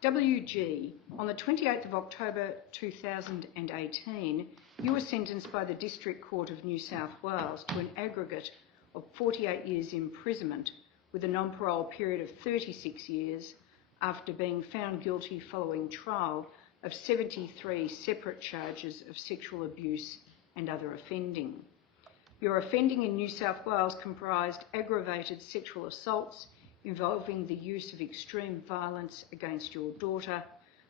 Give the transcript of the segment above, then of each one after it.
WG, on the 28th of October 2018, you were sentenced by the District Court of New South Wales to an aggregate of 48 years imprisonment with a non-parole period of 36 years after being found guilty following trial of 73 separate charges of sexual abuse and other offending. Your offending in New South Wales comprised aggravated sexual assaults involving the use of extreme violence against your daughter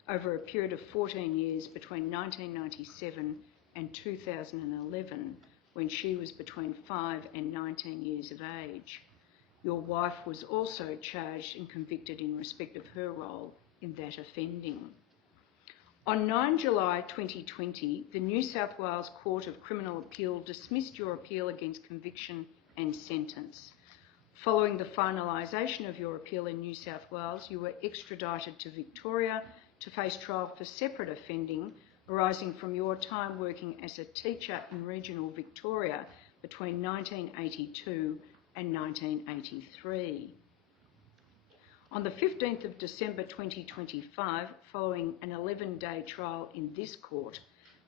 over a period of 14 years between 1997 and 2011, when she was between 5 and 19 years of age. Your wife was also charged and convicted in respect of her role in that offending. On 9 July 2020, the New South Wales Court of Criminal Appeal dismissed your appeal against conviction and sentence. Following the finalisation of your appeal in New South Wales, you were extradited to Victoria to face trial for separate offending arising from your time working as a teacher in regional Victoria between 1982 and 1983. On the 15th of December 2025, following an 11-day trial in this court,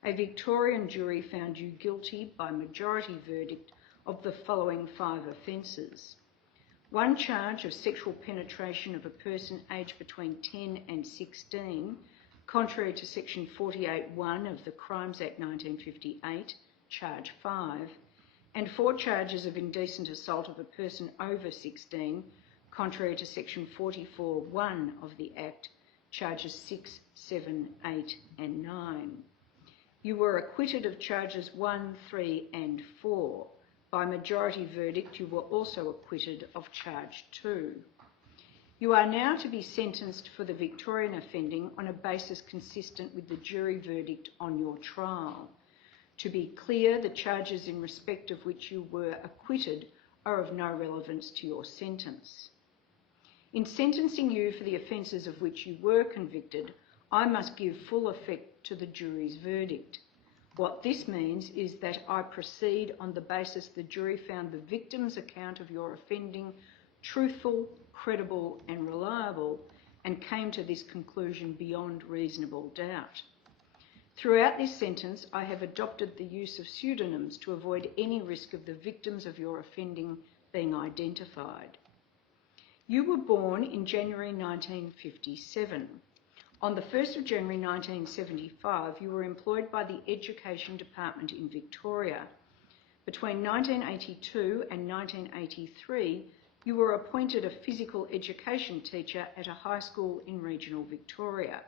a Victorian jury found you guilty by majority verdict of the following 5 offences. 1 charge of sexual penetration of a person aged between 10 and 16, contrary to section 48(1) of the Crimes Act 1958, charge 5, and 4 charges of indecent assault of a person over 16, contrary to section 44(1) of the Act, charges 6, 7, 8 and 9. You were acquitted of charges 1, 3 and 4. By majority verdict, you were also acquitted of charge 2. You are now to be sentenced for the Victorian offending on a basis consistent with the jury verdict on your trial. To be clear, the charges in respect of which you were acquitted are of no relevance to your sentence. In sentencing you for the offences of which you were convicted, I must give full effect to the jury's verdict. What this means is that I proceed on the basis the jury found the victim's account of your offending truthful, credible and reliable, and came to this conclusion beyond reasonable doubt. Throughout this sentence, I have adopted the use of pseudonyms to avoid any risk of the victims of your offending being identified. You were born in January 1957. On the 1st of January 1975, you were employed by the Education Department in Victoria. Between 1982 and 1983, you were appointed a physical education teacher at a high school in regional Victoria.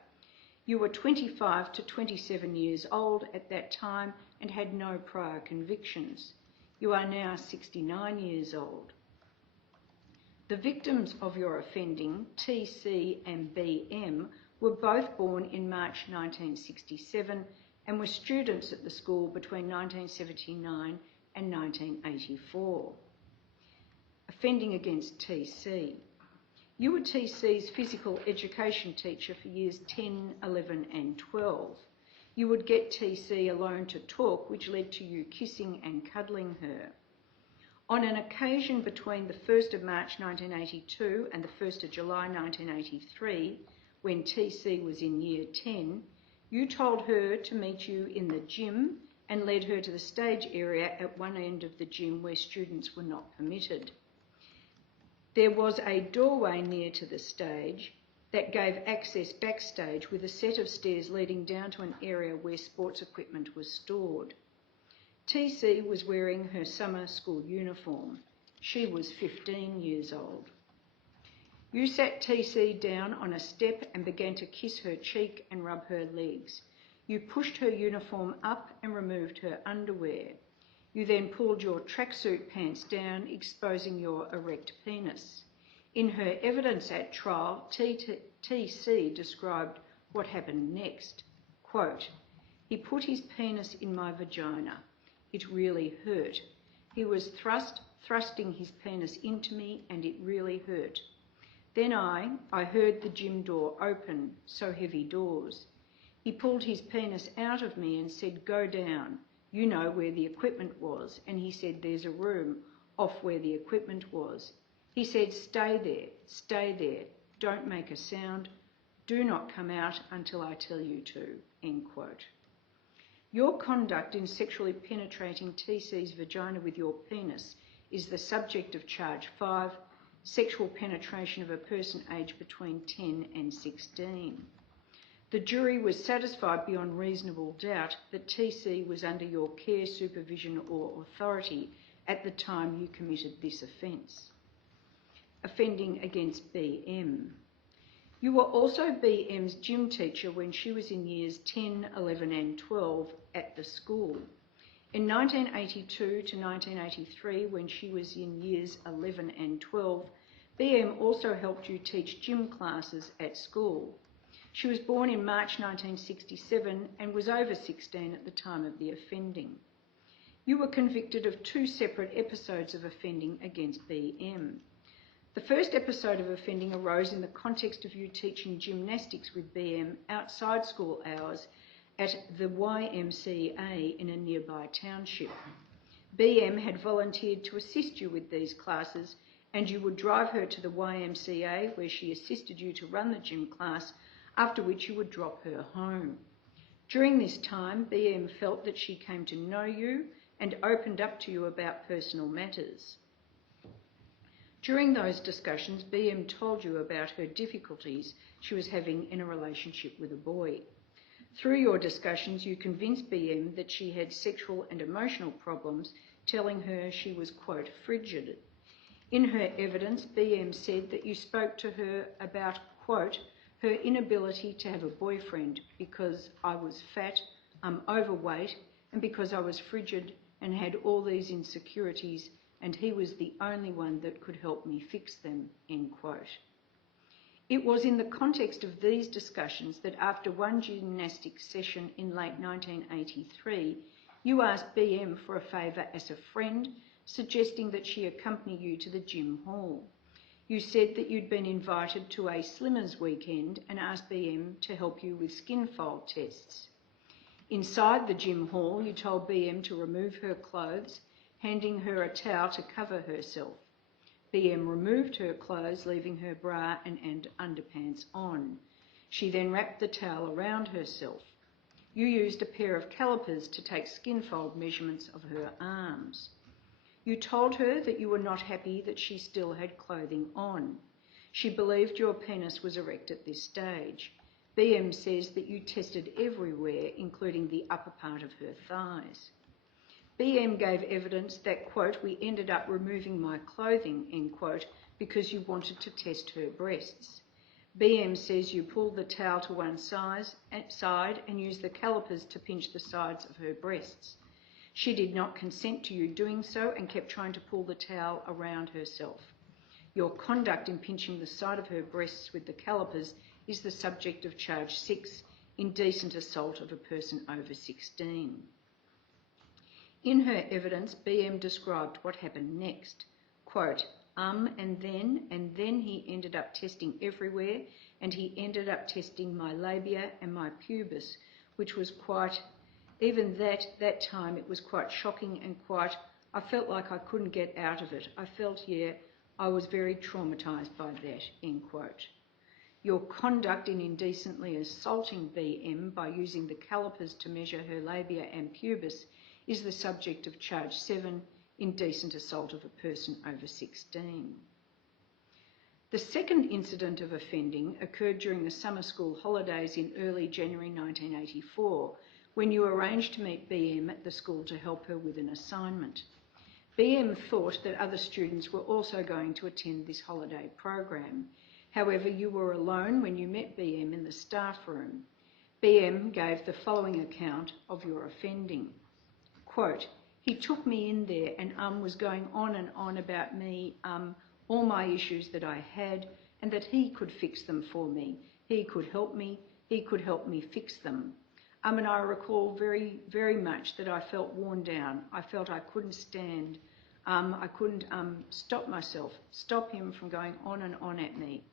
You were 25 to 27 years old at that time and had no prior convictions. You are now 69 years old. The victims of your offending, TC and BM, were both born in March 1967 and were students at the school between 1979 and 1984. Offending against TC. You were TC's physical education teacher for years 10, 11 and 12. You would get TC alone to talk, which led to you kissing and cuddling her. On an occasion between the 1st of March 1982 and the 1st of July 1983, when TC was in year 10, you told her to meet you in the gym and led her to the stage area at one end of the gym where students were not permitted. There was a doorway near to the stage that gave access backstage with a set of stairs leading down to an area where sports equipment was stored. TC was wearing her summer school uniform. She was 15 years old. You sat TC down on a step and began to kiss her cheek and rub her legs. You pushed her uniform up and removed her underwear. You then pulled your tracksuit pants down, exposing your erect penis. In her evidence at trial, TC described what happened next. Quote, "He put his penis in my vagina. It really hurt. He was thrusting his penis into me and it really hurt. Then I heard the gym door open, so heavy doors. He pulled his penis out of me and said, 'Go down. You know where the equipment was.' And he said, 'There's a room off where the equipment was.' He said, 'Stay there, don't make a sound. Do not come out until I tell you to, end quote. Your conduct in sexually penetrating TC's vagina with your penis is the subject of charge 5, sexual penetration of a person aged between 10 and 16. The jury was satisfied beyond reasonable doubt that TC was under your care, supervision or authority at the time you committed this offence. Offending against BM. You were also BM's gym teacher when she was in years 10, 11 and 12 at the school. In 1982 to 1983, when she was in years 11 and 12, BM also helped you teach gym classes at school. She was born in March 1967 and was over 16 at the time of the offending. You were convicted of 2 separate episodes of offending against BM. The first episode of offending arose in the context of you teaching gymnastics with BM outside school hours at the YMCA in a nearby township. BM had volunteered to assist you with these classes, and you would drive her to the YMCA where she assisted you to run the gym class, after which you would drop her home. During this time, BM felt that she came to know you and opened up to you about personal matters. During those discussions, BM told you about her difficulties she was having in a relationship with a boy. Through your discussions, you convinced BM that she had sexual and emotional problems, telling her she was, quote, frigid. In her evidence, BM said that you spoke to her about, quote, her inability to have a boyfriend because I was fat, I'm overweight, and because I was frigid and had all these insecurities, and he was the only one that could help me fix them, end quote. It was in the context of these discussions that after one gymnastics session in late 1983, you asked BM for a favour as a friend, suggesting that she accompany you to the gym hall. You said that you'd been invited to a Slimmers weekend and asked BM to help you with skin fold tests. Inside the gym hall, you told BM to remove her clothes, handing her a towel to cover herself. BM removed her clothes, leaving her bra and underpants on. She then wrapped the towel around herself. You used a pair of calipers to take skin fold measurements of her arms. You told her that you were not happy that she still had clothing on. She believed your penis was erect at this stage. BM says that you tested everywhere, including the upper part of her thighs. BM gave evidence that, quote, we ended up removing my clothing, end quote, because you wanted to test her breasts. BM says you pulled the towel to one side and used the calipers to pinch the sides of her breasts. She did not consent to you doing so and kept trying to pull the towel around herself. Your conduct in pinching the side of her breasts with the calipers is the subject of charge 6, indecent assault of a person over 16. In her evidence, BM described what happened next. Quote, and then he ended up testing everywhere, and he ended up testing my labia and my pubis, which was quite, even that time it was quite shocking and quite, I felt like I couldn't get out of it. I felt, I was very traumatised by that, end quote. Your conduct in indecently assaulting BM by using the calipers to measure her labia and pubis is the subject of charge 7, indecent assault of a person over 16. The second incident of offending occurred during the summer school holidays in early January 1984, when you arranged to meet BM at the school to help her with an assignment. BM thought that other students were also going to attend this holiday program. However, you were alone when you met BM in the staff room. BM gave the following account of your offending. Quote, he took me in there and was going on and on about me, all my issues that I had, and that he could fix them for me. He could help me fix them. And I recall very, very much that I felt worn down. I felt I couldn't stand. I couldn't stop him from going on and on at me.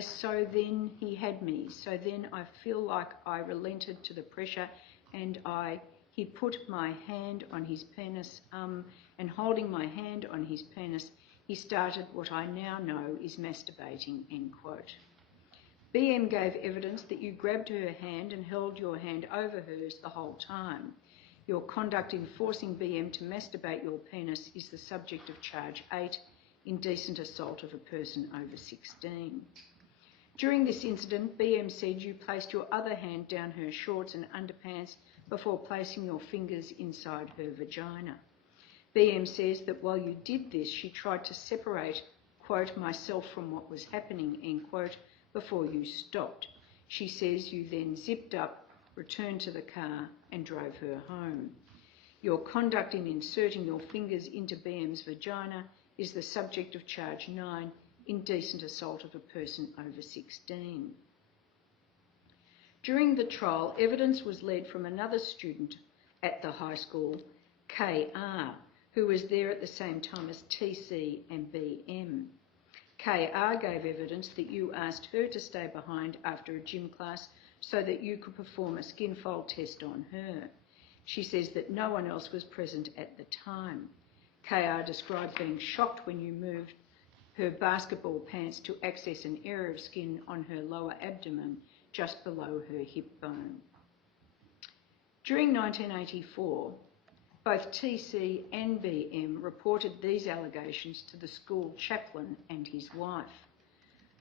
So then he had me. So then I feel like I relented to the pressure and he put my hand on his penis, and holding my hand on his penis, he started what I now know is masturbating, end quote. BM gave evidence that you grabbed her hand and held your hand over hers the whole time. Your conduct in forcing BM to masturbate your penis is the subject of charge 8, indecent assault of a person over 16. During this incident, BM said you placed your other hand down her shorts and underpants before placing your fingers inside her vagina. BM says that while you did this, she tried to separate, quote, myself from what was happening, end quote, before you stopped. She says you then zipped up, returned to the car and drove her home. Your conduct in inserting your fingers into BM's vagina is the subject of charge 9, indecent assault of a person over 16. During the trial, evidence was led from another student at the high school, KR, who was there at the same time as TC and BM. KR gave evidence that you asked her to stay behind after a gym class so that you could perform a skin fold test on her. She says that no one else was present at the time. KR described being shocked when you moved her basketball pants to access an area of skin on her lower abdomen just below her hip bone. During 1984, both TC and BM reported these allegations to the school chaplain and his wife.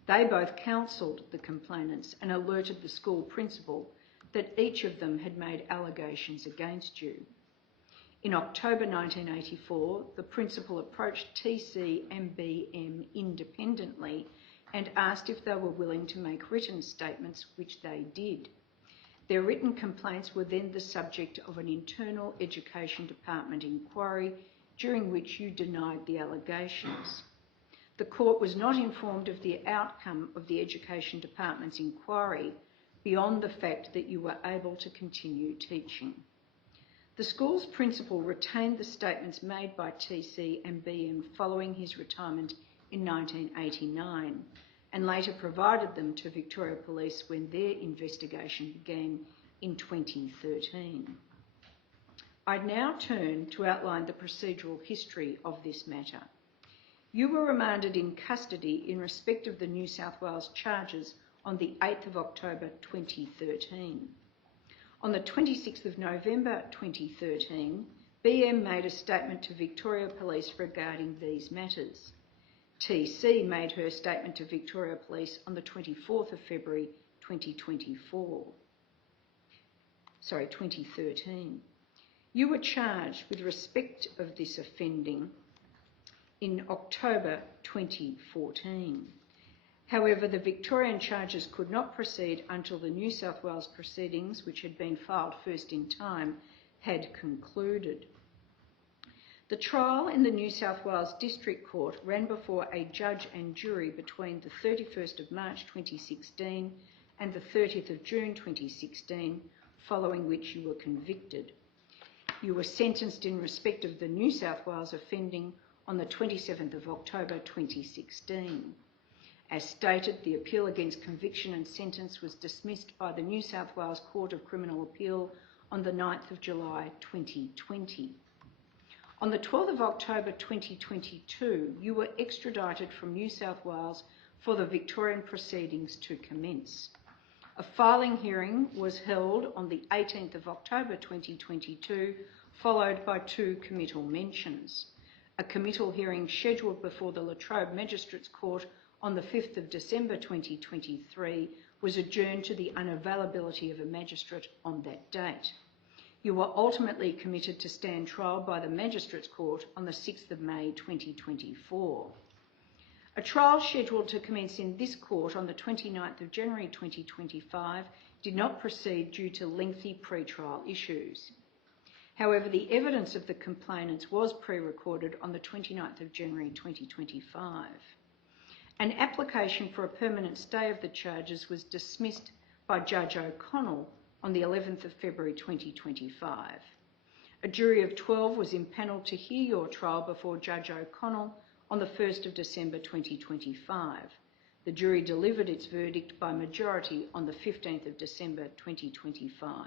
They both counselled the complainants and alerted the school principal that each of them had made allegations against you. In October 1984, the principal approached TC and BM independently and asked if they were willing to make written statements, which they did. Their written complaints were then the subject of an internal education department inquiry, during which you denied the allegations. The court was not informed of the outcome of the education department's inquiry beyond the fact that you were able to continue teaching. The school's principal retained the statements made by TC and BM following his retirement in 1989 and later provided them to Victoria Police when their investigation began in 2013. I now turn to outline the procedural history of this matter. You were remanded in custody in respect of the New South Wales charges on the 8th of October 2013. On the 26th of November 2013, BM made a statement to Victoria Police regarding these matters. TC made her statement to Victoria Police on the 24th of February 2013. You were charged with respect of this offending in October 2014. However, the Victorian charges could not proceed until the New South Wales proceedings, which had been filed first in time, had concluded. The trial in the New South Wales District Court ran before a judge and jury between the 31st of March 2016 and the 30th of June 2016, following which you were convicted. You were sentenced in respect of the New South Wales offending on the 27th of October 2016. As stated, the appeal against conviction and sentence was dismissed by the New South Wales Court of Criminal Appeal on the 9th of July 2020. On the 12th of October 2022, you were extradited from New South Wales for the Victorian proceedings to commence. A filing hearing was held on the 18th of October 2022, followed by 2 committal mentions. A committal hearing scheduled before the La Trobe Magistrates Court on the 5th of December 2023 was adjourned to the unavailability of a magistrate on that date. You were ultimately committed to stand trial by the Magistrates Court on the 6th of May 2024. A trial scheduled to commence in this court on the 29th of January 2025 did not proceed due to lengthy pre-trial issues. However, the evidence of the complainants was pre-recorded on the 29th of January 2025. An application for a permanent stay of the charges was dismissed by Judge O'Connell on the 11th of February 2025. A jury of 12 was impanelled to hear your trial before Judge O'Connell on the 1st of December 2025. The jury delivered its verdict by majority on the 15th of December 2025.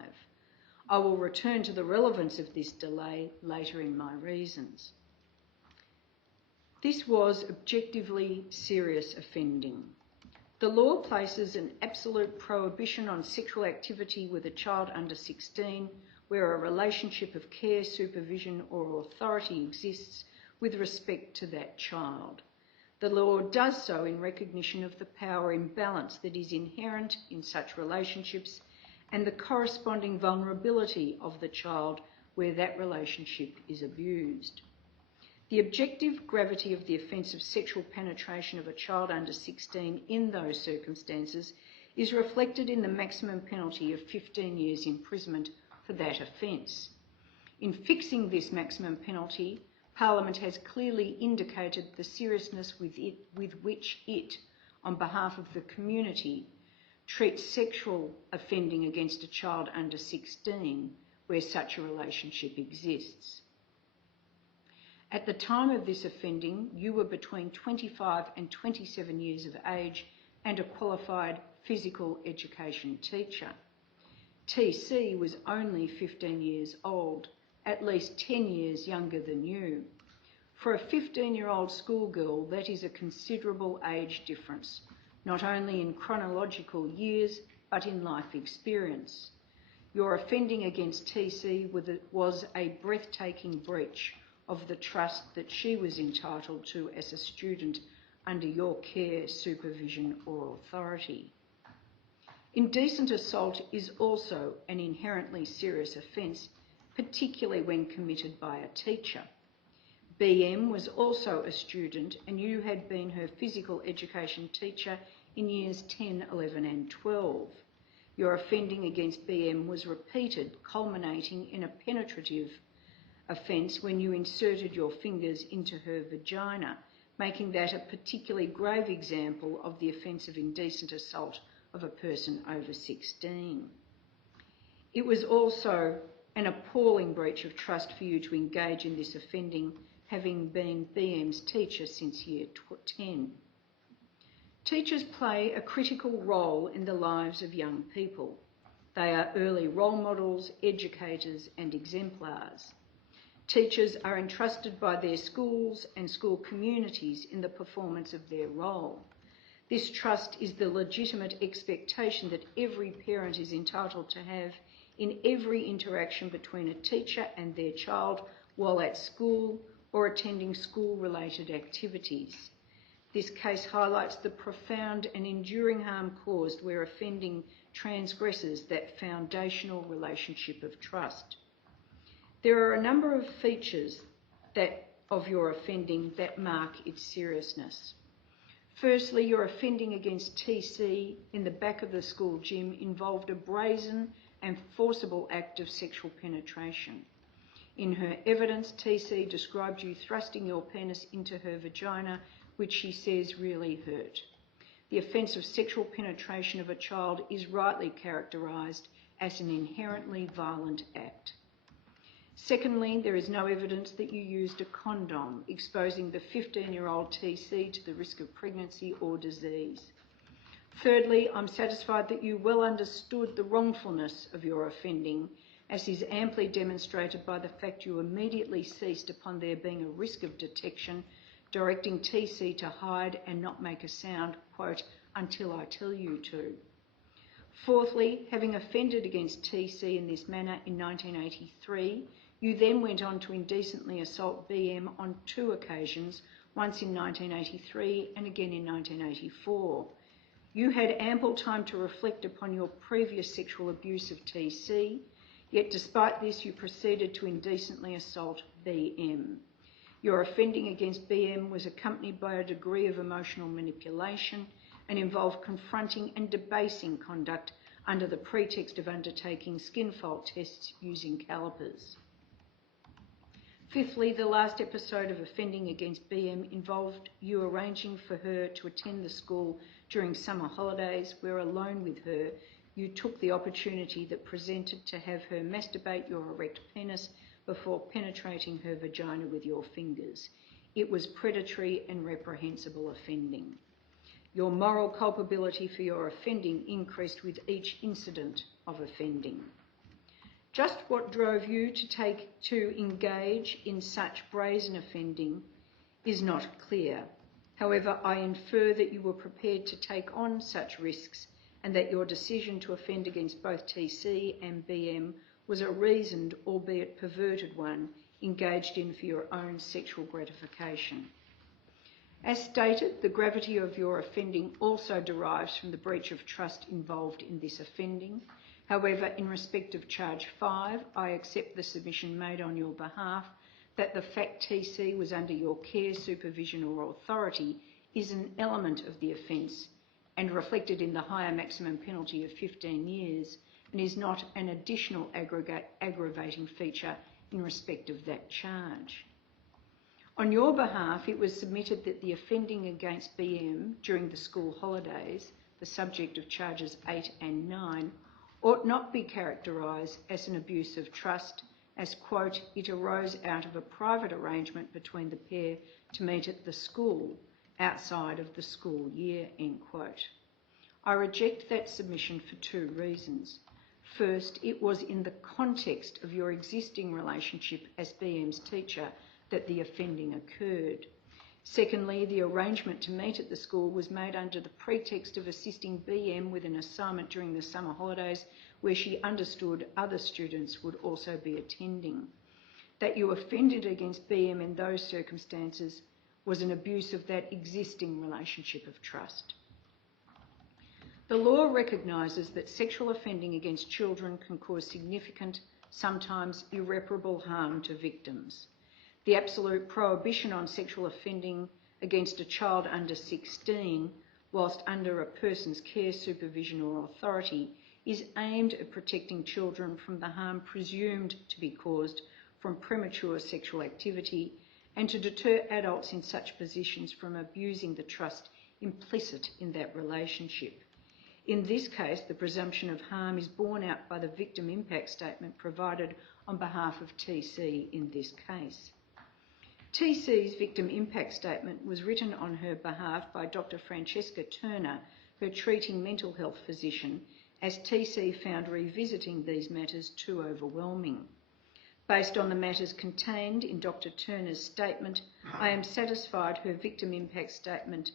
I will return to the relevance of this delay later in my reasons. This was objectively serious offending. The law places an absolute prohibition on sexual activity with a child under 16 where a relationship of care, supervision or authority exists with respect to that child. The law does so in recognition of the power imbalance that is inherent in such relationships and the corresponding vulnerability of the child where that relationship is abused. The objective gravity of the offence of sexual penetration of a child under 16 in those circumstances is reflected in the maximum penalty of 15 years imprisonment for that offence. In fixing this maximum penalty, Parliament has clearly indicated the seriousness with which it, on behalf of the community, treats sexual offending against a child under 16 where such a relationship exists. At the time of this offending, you were between 25 and 27 years of age and a qualified physical education teacher. TC was only 15 years old, at least 10 years younger than you. For a 15-year-old schoolgirl, that is a considerable age difference, not only in chronological years, but in life experience. Your offending against TC was a breathtaking breach of the trust that she was entitled to as a student under your care, supervision or authority. Indecent assault is also an inherently serious offence, particularly when committed by a teacher. BM was also a student and you had been her physical education teacher in years 10, 11 and 12. Your offending against BM was repeated, culminating in a penetrative offence when you inserted your fingers into her vagina, making that a particularly grave example of the offence of indecent assault of a person over 16. It was also an appalling breach of trust for you to engage in this offending, having been BM's teacher since year 10. Teachers play a critical role in the lives of young people. They are early role models, educators and exemplars. Teachers are entrusted by their schools and school communities in the performance of their role. This trust is the legitimate expectation that every parent is entitled to have in every interaction between a teacher and their child while at school or attending school-related activities. This case highlights the profound and enduring harm caused where offending transgresses that foundational relationship of trust. There are a number of features of your offending that mark its seriousness. Firstly, your offending against TC in the back of the school gym involved a brazen and forcible act of sexual penetration. In her evidence, TC described you thrusting your penis into her vagina, which she says really hurt. The offence of sexual penetration of a child is rightly characterised as an inherently violent act. Secondly, there is no evidence that you used a condom, exposing the 15-year-old TC to the risk of pregnancy or disease. Thirdly, I'm satisfied that you well understood the wrongfulness of your offending, as is amply demonstrated by the fact you immediately ceased upon there being a risk of detection, directing TC to hide and not make a sound, quote, until I tell you to. Fourthly, having offended against TC in this manner in 1983, you then went on to indecently assault BM on 2 occasions, once in 1983 and again in 1984. You had ample time to reflect upon your previous sexual abuse of TC, yet despite this you proceeded to indecently assault BM. Your offending against BM was accompanied by a degree of emotional manipulation and involved confronting and debasing conduct under the pretext of undertaking skin fold tests using calipers. Fifthly, the last episode of offending against BM involved you arranging for her to attend the school during summer holidays, where alone with her, you took the opportunity that presented to have her masturbate your erect penis before penetrating her vagina with your fingers. It was predatory and reprehensible offending. Your moral culpability for your offending increased with each incident of offending. Just what drove you to engage in such brazen offending is not clear. However, I infer that you were prepared to take on such risks and that your decision to offend against both TC and BM was a reasoned, albeit perverted one, engaged in for your own sexual gratification. As stated, the gravity of your offending also derives from the breach of trust involved in this offending. However, in respect of charge 5, I accept the submission made on your behalf that the fact TC was under your care, supervision or authority is an element of the offence and reflected in the higher maximum penalty of 15 years and is not an additional aggravating feature in respect of that charge. On your behalf, it was submitted that the offending against BM during the school holidays, the subject of charges 8 and 9, ought not be characterised as an abuse of trust, as, quote, it arose out of a private arrangement between the pair to meet at the school outside of the school year, end quote. I reject that submission for 2 reasons. First, it was in the context of your existing relationship as BM's teacher that the offending occurred. Secondly, the arrangement to meet at the school was made under the pretext of assisting BM with an assignment during the summer holidays where she understood other students would also be attending. That you offended against BM in those circumstances was an abuse of that existing relationship of trust. The law recognises that sexual offending against children can cause significant, sometimes irreparable harm to victims. The absolute prohibition on sexual offending against a child under 16, whilst under a person's care, supervision or authority, is aimed at protecting children from the harm presumed to be caused from premature sexual activity and to deter adults in such positions from abusing the trust implicit in that relationship. In this case, the presumption of harm is borne out by the victim impact statement provided on behalf of TC in this case. TC's victim impact statement was written on her behalf by Dr. Francesca Turner, her treating mental health physician, as TC found revisiting these matters too overwhelming. Based on the matters contained in Dr. Turner's statement, I am satisfied her victim impact statement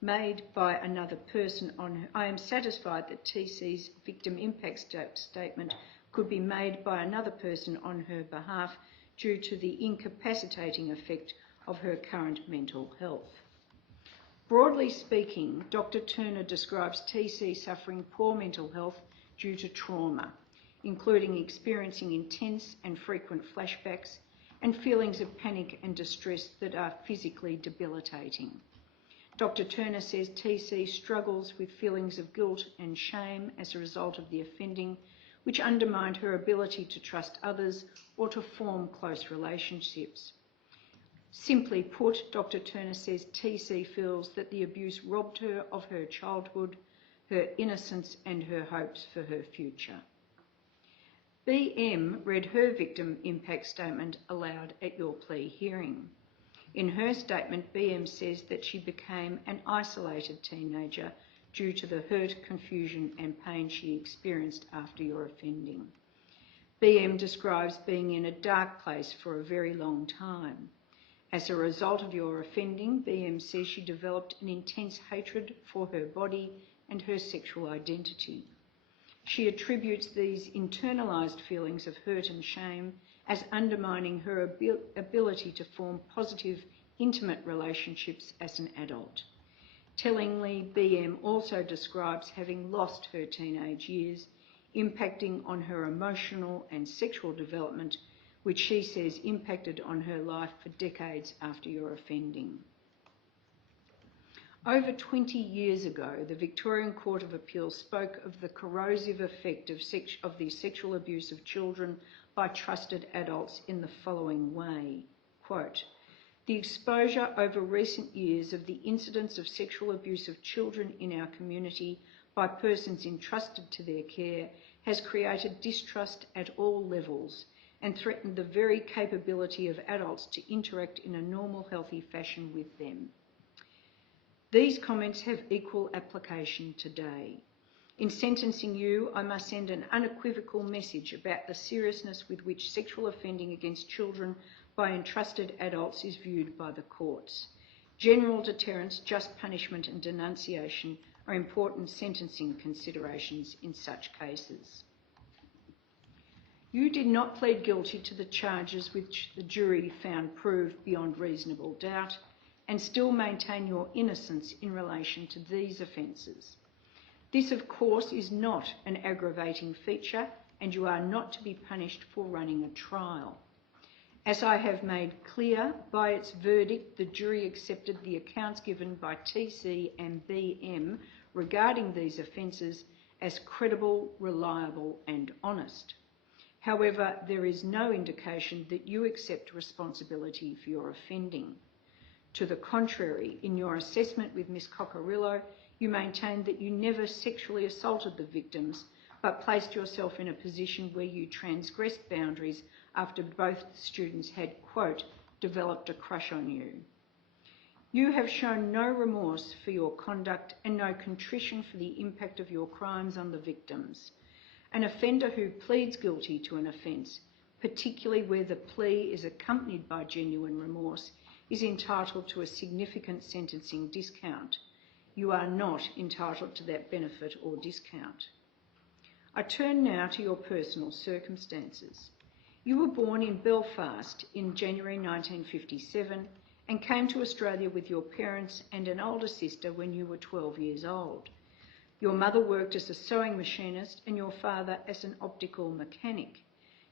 made by another person I am satisfied that TC's victim impact statement could be made by another person on her behalf due to the incapacitating effect of her current mental health. Broadly speaking, Dr. Turner describes TC suffering poor mental health due to trauma, including experiencing intense and frequent flashbacks and feelings of panic and distress that are physically debilitating. Dr. Turner says TC struggles with feelings of guilt and shame as a result of the offending, which undermined her ability to trust others or to form close relationships. Simply put, Dr. Turner says TC feels that the abuse robbed her of her childhood, her innocence and her hopes for her future. BM read her victim impact statement aloud at your plea hearing. In her statement, BM says that she became an isolated teenager due to the hurt, confusion and pain she experienced after your offending. BM describes being in a dark place for a very long time. As a result of your offending, BM says she developed an intense hatred for her body and her sexual identity. She attributes these internalised feelings of hurt and shame as undermining her ability to form positive, intimate relationships as an adult. Tellingly, BM also describes having lost her teenage years, impacting on her emotional and sexual development, which she says impacted on her life for decades after your offending. Over 20 years ago, the Victorian Court of Appeal spoke of the corrosive effect of the sexual abuse of children by trusted adults in the following way, quote, "The exposure over recent years of the incidence of sexual abuse of children in our community by persons entrusted to their care has created distrust at all levels and threatened the very capability of adults to interact in a normal, healthy fashion with them." These comments have equal application today. In sentencing you, I must send an unequivocal message about the seriousness with which sexual offending against children by entrusted adults is viewed by the courts. General deterrence, just punishment and denunciation are important sentencing considerations in such cases. You did not plead guilty to the charges which the jury found proved beyond reasonable doubt and still maintain your innocence in relation to these offences. This, of course, is not an aggravating feature and you are not to be punished for running a trial. As I have made clear, by its verdict, the jury accepted the accounts given by TC and BM regarding these offences as credible, reliable and honest. However, there is no indication that you accept responsibility for your offending. To the contrary, in your assessment with Ms Cockerillo, you maintained that you never sexually assaulted the victims, but placed yourself in a position where you transgressed boundaries after both students had, quote, developed a crush on you. You have shown no remorse for your conduct and no contrition for the impact of your crimes on the victims. An offender who pleads guilty to an offence, particularly where the plea is accompanied by genuine remorse, is entitled to a significant sentencing discount. You are not entitled to that benefit or discount. I turn now to your personal circumstances. You were born in Belfast in January 1957 and came to Australia with your parents and an older sister when you were 12 years old. Your mother worked as a sewing machinist and your father as an optical mechanic.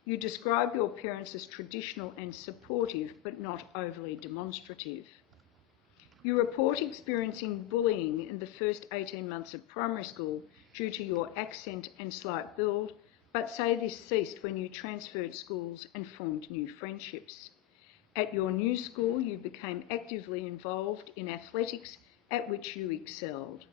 You describe your parents as traditional and supportive, but not overly demonstrative. You report experiencing bullying in the first 18 months of primary school due to your accent and slight build, but say this ceased when you transferred schools and formed new friendships. At your new school, you became actively involved in athletics, at which you excelled.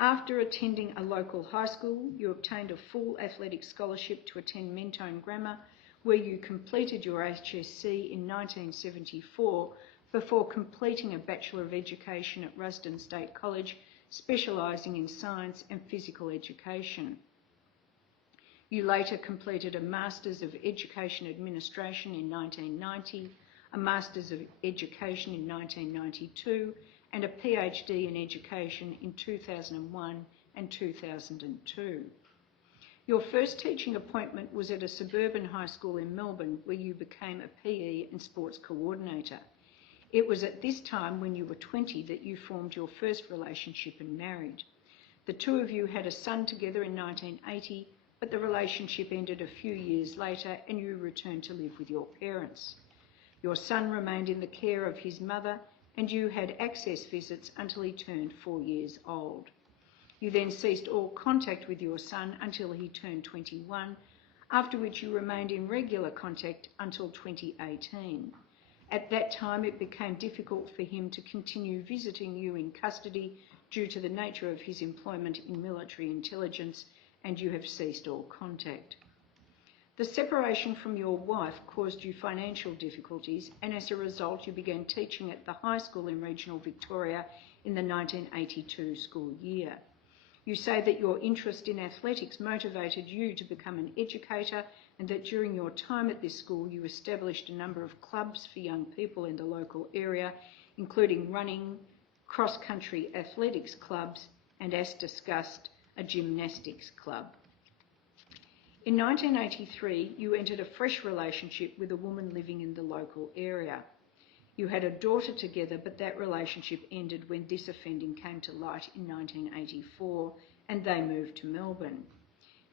After attending a local high school, you obtained a full athletic scholarship to attend Mentone Grammar, where you completed your HSC in 1974 before completing a Bachelor of Education at Rusden State College, specialising in science and physical education. You later completed a Masters of Education Administration in 1990, a Masters of Education in 1992, and a PhD in Education in 2001 and 2002. Your first teaching appointment was at a suburban high school in Melbourne, where you became a PE and sports coordinator. It was at this time, when you were 20, that you formed your first relationship and married. The two of you had a son together in 1980, but the relationship ended a few years later and you returned to live with your parents. Your son remained in the care of his mother and you had access visits until he turned 4 years old. You then ceased all contact with your son until he turned 21, after which you remained in regular contact until 2018. At that time, it became difficult for him to continue visiting you in custody due to the nature of his employment in military intelligence, and you have ceased all contact. The separation from your wife caused you financial difficulties, and as a result, you began teaching at the high school in regional Victoria in the 1982 school year. You say that your interest in athletics motivated you to become an educator and that during your time at this school you established a number of clubs for young people in the local area, including running, cross-country athletics clubs and, as discussed, a gymnastics club. In 1983, you entered a fresh relationship with a woman living in the local area. You had a daughter together, but that relationship ended when this offending came to light in 1984 and they moved to Melbourne.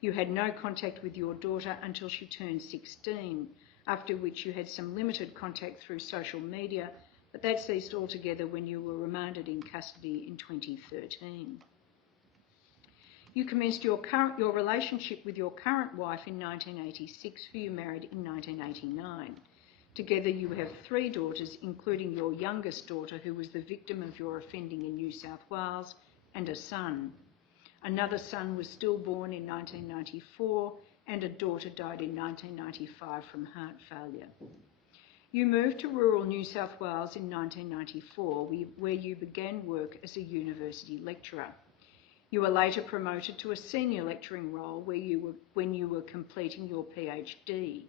You had no contact with your daughter until she turned 16, after which you had some limited contact through social media, but that ceased altogether when you were remanded in custody in 2013. You commenced your relationship with your current wife in 1986, who you married in 1989. Together you have 3 daughters, including your youngest daughter, who was the victim of your offending in New South Wales, and a son. Another son was stillborn in 1994, and a daughter died in 1995 from heart failure. You moved to rural New South Wales in 1994, where you began work as a university lecturer. You were later promoted to a senior lecturing role when you were completing your PhD.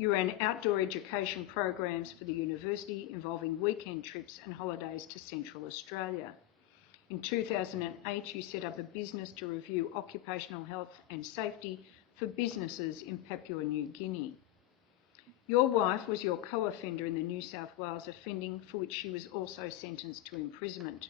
You ran outdoor education programs for the university involving weekend trips and holidays to Central Australia. In 2008, you set up a business to review occupational health and safety for businesses in Papua New Guinea. Your wife was your co-offender in the New South Wales offending for which she was also sentenced to imprisonment.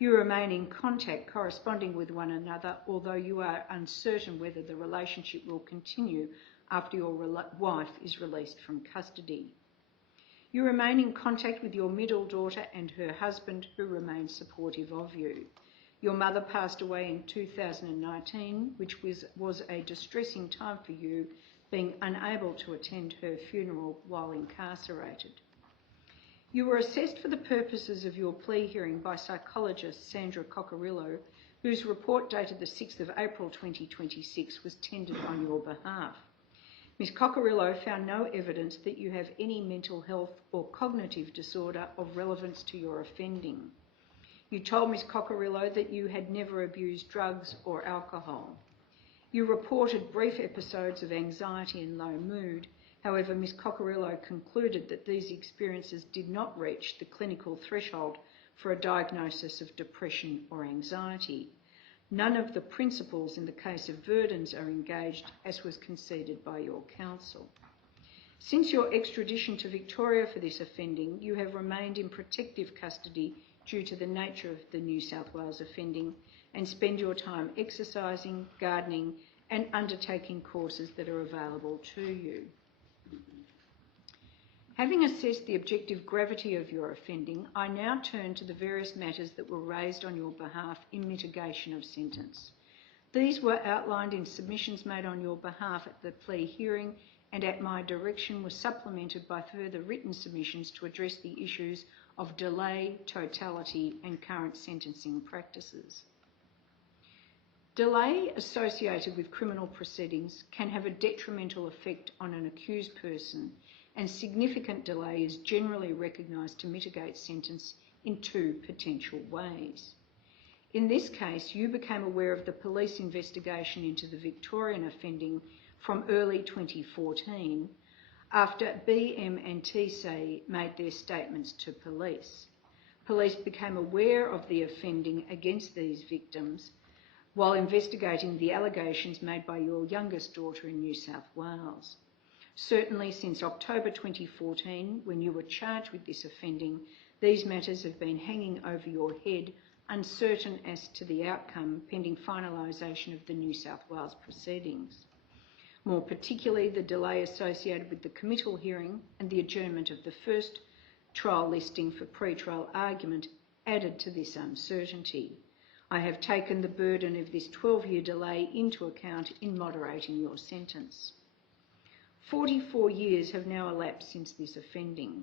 You remain in contact, corresponding with one another, although you are uncertain whether the relationship will continue after your wife is released from custody. You remain in contact with your middle daughter and her husband, who remain supportive of you. Your mother passed away in 2019, which was a distressing time for you, being unable to attend her funeral while incarcerated. You were assessed for the purposes of your plea hearing by psychologist Sandra Coccarillo, whose report dated the 6th of April 2026 was tendered on your behalf. Ms Coccarillo found no evidence that you have any mental health or cognitive disorder of relevance to your offending. You told Ms Coccarillo that you had never abused drugs or alcohol. You reported brief episodes of anxiety and low mood. However, Ms Coccarillo concluded that these experiences did not reach the clinical threshold for a diagnosis of depression or anxiety. None of the principals in the case of Verdens are engaged, as was conceded by your counsel. Since your extradition to Victoria for this offending, you have remained in protective custody due to the nature of the New South Wales offending, and spend your time exercising, gardening and undertaking courses that are available to you. Having assessed the objective gravity of your offending, I now turn to the various matters that were raised on your behalf in mitigation of sentence. These were outlined in submissions made on your behalf at the plea hearing, and at my direction were supplemented by further written submissions to address the issues of delay, totality and current sentencing practices. Delay associated with criminal proceedings can have a detrimental effect on an accused person, and significant delay is generally recognised to mitigate sentence in two potential ways. In this case, you became aware of the police investigation into the Victorian offending from early 2014 after BM and TC made their statements to police. Police became aware of the offending against these victims while investigating the allegations made by your youngest daughter in New South Wales. Certainly since October 2014, when you were charged with this offending, these matters have been hanging over your head, uncertain as to the outcome pending finalisation of the New South Wales proceedings. More particularly, the delay associated with the committal hearing and the adjournment of the first trial listing for pre-trial argument added to this uncertainty. I have taken the burden of this 12-year delay into account in moderating your sentence. 44 years have now elapsed since this offending.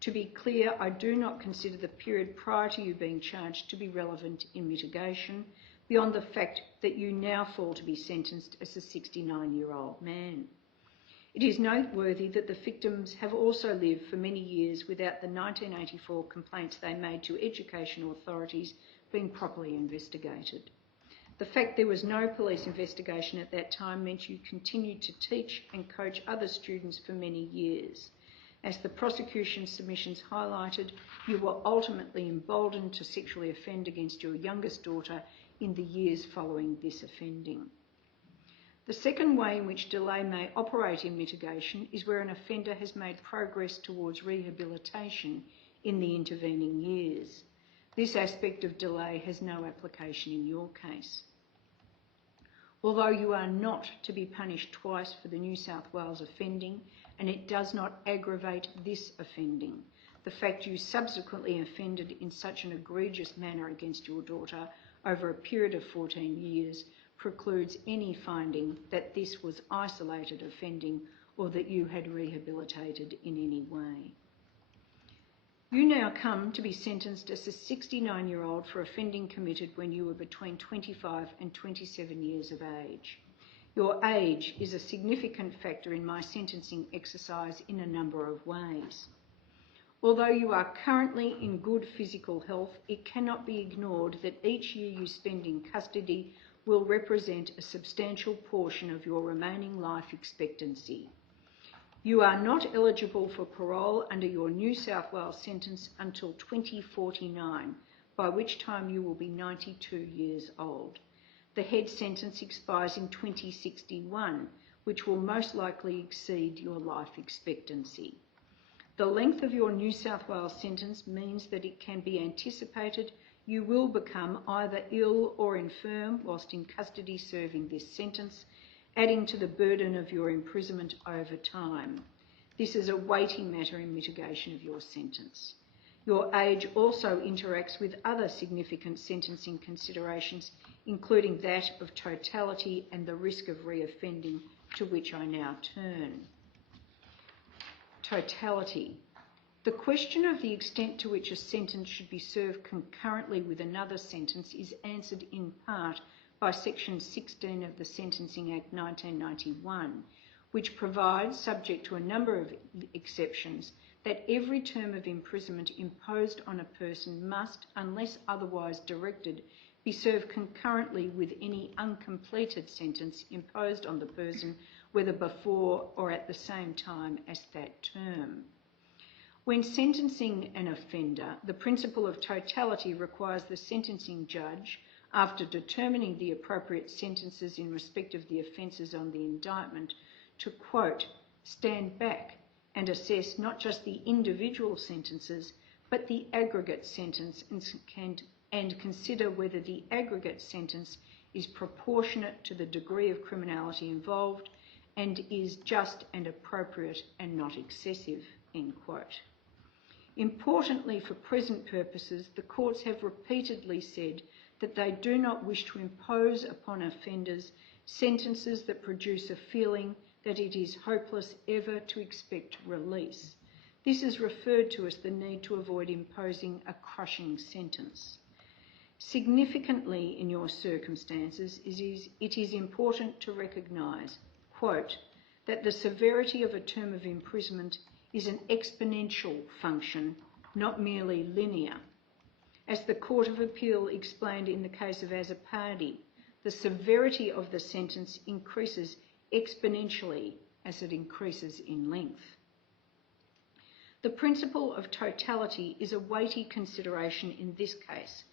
To be clear, I do not consider the period prior to you being charged to be relevant in mitigation, beyond the fact that you now fall to be sentenced as a 69-year-old man. It is noteworthy that the victims have also lived for many years without the 1984 complaints they made to education authorities being properly investigated. The fact there was no police investigation at that time meant you continued to teach and coach other students for many years. As the prosecution submissions highlighted, you were ultimately emboldened to sexually offend against your youngest daughter in the years following this offending. The second way in which delay may operate in mitigation is where an offender has made progress towards rehabilitation in the intervening years. This aspect of delay has no application in your case. Although you are not to be punished twice for the New South Wales offending, and it does not aggravate this offending, the fact you subsequently offended in such an egregious manner against your daughter over a period of 14 years precludes any finding that this was isolated offending or that you had rehabilitated in any way. You now come to be sentenced as a 69-year-old for offending committed when you were between 25 and 27 years of age. Your age is a significant factor in my sentencing exercise in a number of ways. Although you are currently in good physical health, it cannot be ignored that each year you spend in custody will represent a substantial portion of your remaining life expectancy. You are not eligible for parole under your New South Wales sentence until 2049, by which time you will be 92 years old. The head sentence expires in 2061, which will most likely exceed your life expectancy. The length of your New South Wales sentence means that it can be anticipated you will become either ill or infirm whilst in custody serving this sentence, adding to the burden of your imprisonment over time. This is a weighty matter in mitigation of your sentence. Your age also interacts with other significant sentencing considerations, including that of totality and the risk of reoffending, to which I now turn. Totality. The question of the extent to which a sentence should be served concurrently with another sentence is answered in part by Section 16 of the Sentencing Act 1991, which provides, subject to a number of exceptions, that every term of imprisonment imposed on a person must, unless otherwise directed, be served concurrently with any uncompleted sentence imposed on the person, whether before or at the same time as that term. When sentencing an offender, the principle of totality requires the sentencing judge, after determining the appropriate sentences in respect of the offences on the indictment, to, quote, stand back and assess not just the individual sentences, but the aggregate sentence and consider whether the aggregate sentence is proportionate to the degree of criminality involved and is just and appropriate and not excessive, end quote. Importantly, for present purposes, the courts have repeatedly said that they do not wish to impose upon offenders sentences that produce a feeling that it is hopeless ever to expect release. This is referred to as the need to avoid imposing a crushing sentence. Significantly in your circumstances, it is important to recognise, quote, that the severity of a term of imprisonment is an exponential function, not merely linear. As the Court of Appeal explained in the case of Azzopardi, the severity of the sentence increases exponentially as it increases in length. The principle of totality is a weighty consideration in this case,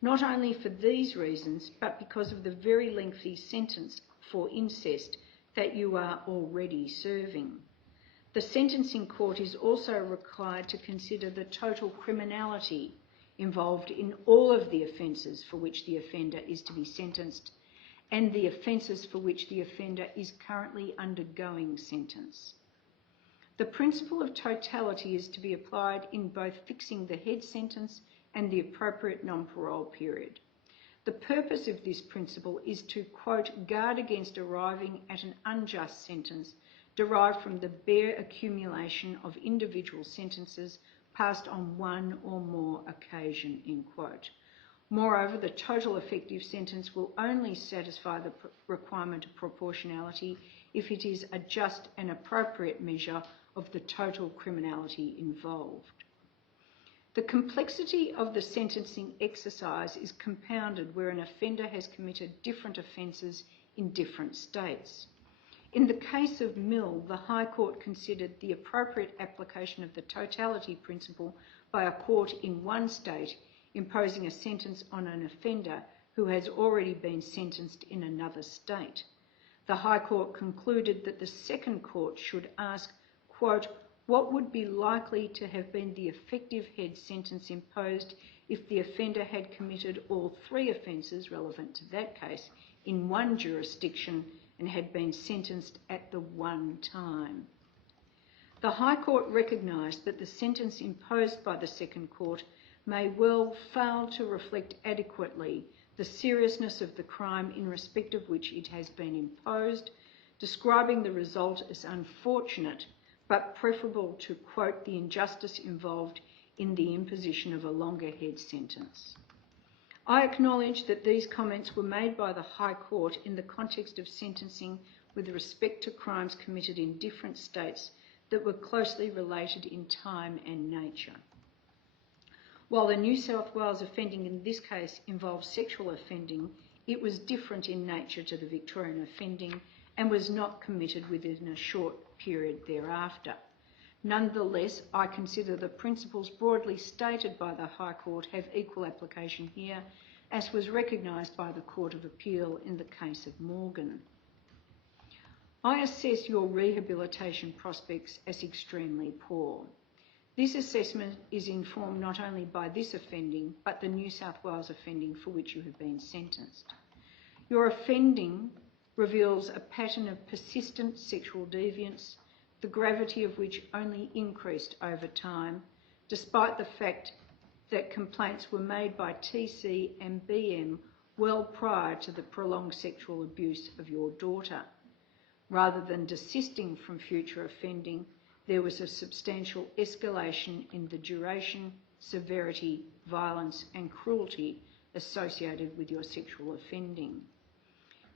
not only for these reasons, but because of the very lengthy sentence for incest that you are already serving. The sentencing court is also required to consider the total criminality involved in all of the offences for which the offender is to be sentenced and the offences for which the offender is currently undergoing sentence. The principle of totality is to be applied in both fixing the head sentence and the appropriate non-parole period. The purpose of this principle is to, quote, guard against arriving at an unjust sentence derived from the bare accumulation of individual sentences passed on one or more occasion, end quote. Moreover, the total effective sentence will only satisfy the requirement of proportionality if it is a just and appropriate measure of the total criminality involved. The complexity of the sentencing exercise is compounded where an offender has committed different offences in different states. In the case of Mill, the High Court considered the appropriate application of the totality principle by a court in one state imposing a sentence on an offender who has already been sentenced in another state. The High Court concluded that the second court should ask, quote, what would be likely to have been the effective head sentence imposed if the offender had committed all three offences relevant to that case in one jurisdiction and had been sentenced at the one time. The High Court recognised that the sentence imposed by the second court may well fail to reflect adequately the seriousness of the crime in respect of which it has been imposed, describing the result as unfortunate but preferable to, quote, the injustice involved in the imposition of a longer head sentence. I acknowledge that these comments were made by the High Court in the context of sentencing with respect to crimes committed in different states that were closely related in time and nature. While the New South Wales offending in this case involved sexual offending, it was different in nature to the Victorian offending and was not committed within a short period thereafter. Nonetheless, I consider the principles broadly stated by the High Court have equal application here, as was recognised by the Court of Appeal in the case of Morgan. I assess your rehabilitation prospects as extremely poor. This assessment is informed not only by this offending, but the New South Wales offending for which you have been sentenced. Your offending reveals a pattern of persistent sexual deviance, the gravity of which only increased over time, despite the fact that complaints were made by TC and BM well prior to the prolonged sexual abuse of your daughter. Rather than desisting from future offending, there was a substantial escalation in the duration, severity, violence and cruelty associated with your sexual offending.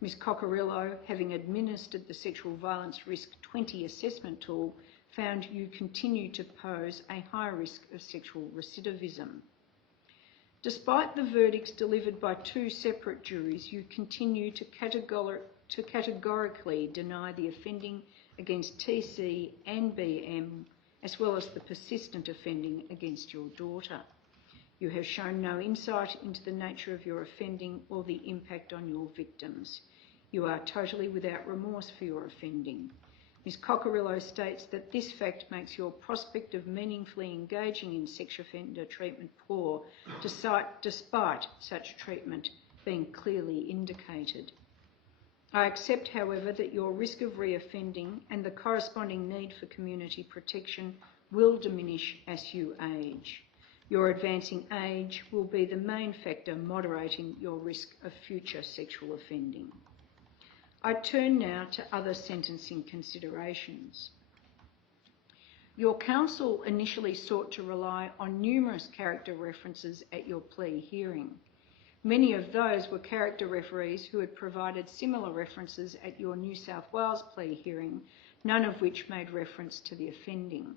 Ms Cockerillo, having administered the Sexual Violence Risk 20 assessment tool, found you continue to pose a high risk of sexual recidivism. Despite the verdicts delivered by two separate juries, you continue to categorically deny the offending against TC and BM, as well as the persistent offending against your daughter. You have shown no insight into the nature of your offending or the impact on your victims. You are totally without remorse for your offending. Ms Cockerillo states that this fact makes your prospect of meaningfully engaging in sex offender treatment poor, despite such treatment being clearly indicated. I accept, however, that your risk of reoffending and the corresponding need for community protection will diminish as you age. Your advancing age will be the main factor moderating your risk of future sexual offending. I turn now to other sentencing considerations. Your counsel initially sought to rely on numerous character references at your plea hearing. Many of those were character referees who had provided similar references at your New South Wales plea hearing, none of which made reference to the offending.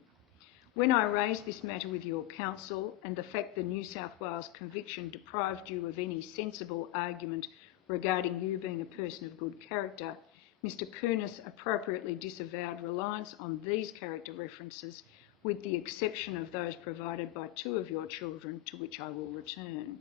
When I raised this matter with your counsel and the fact the New South Wales conviction deprived you of any sensible argument regarding you being a person of good character, Mr Kunis appropriately disavowed reliance on these character references, with the exception of those provided by two of your children, to which I will return.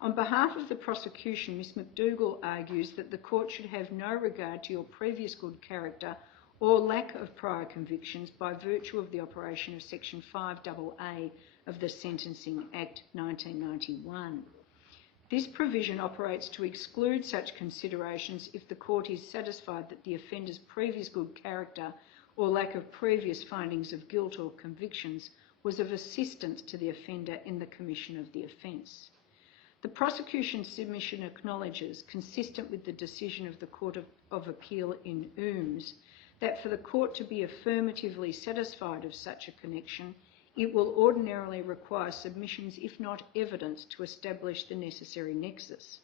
On behalf of the prosecution, Ms McDougall argues that the court should have no regard to your previous good character or lack of prior convictions by virtue of the operation of Section 5AA of the Sentencing Act 1991. This provision operates to exclude such considerations if the court is satisfied that the offender's previous good character or lack of previous findings of guilt or convictions was of assistance to the offender in the commission of the offence. The prosecution's submission acknowledges, consistent with the decision of the Court of Appeal in Ooms, that for the court to be affirmatively satisfied of such a connection, it will ordinarily require submissions, if not evidence, to establish the necessary nexus.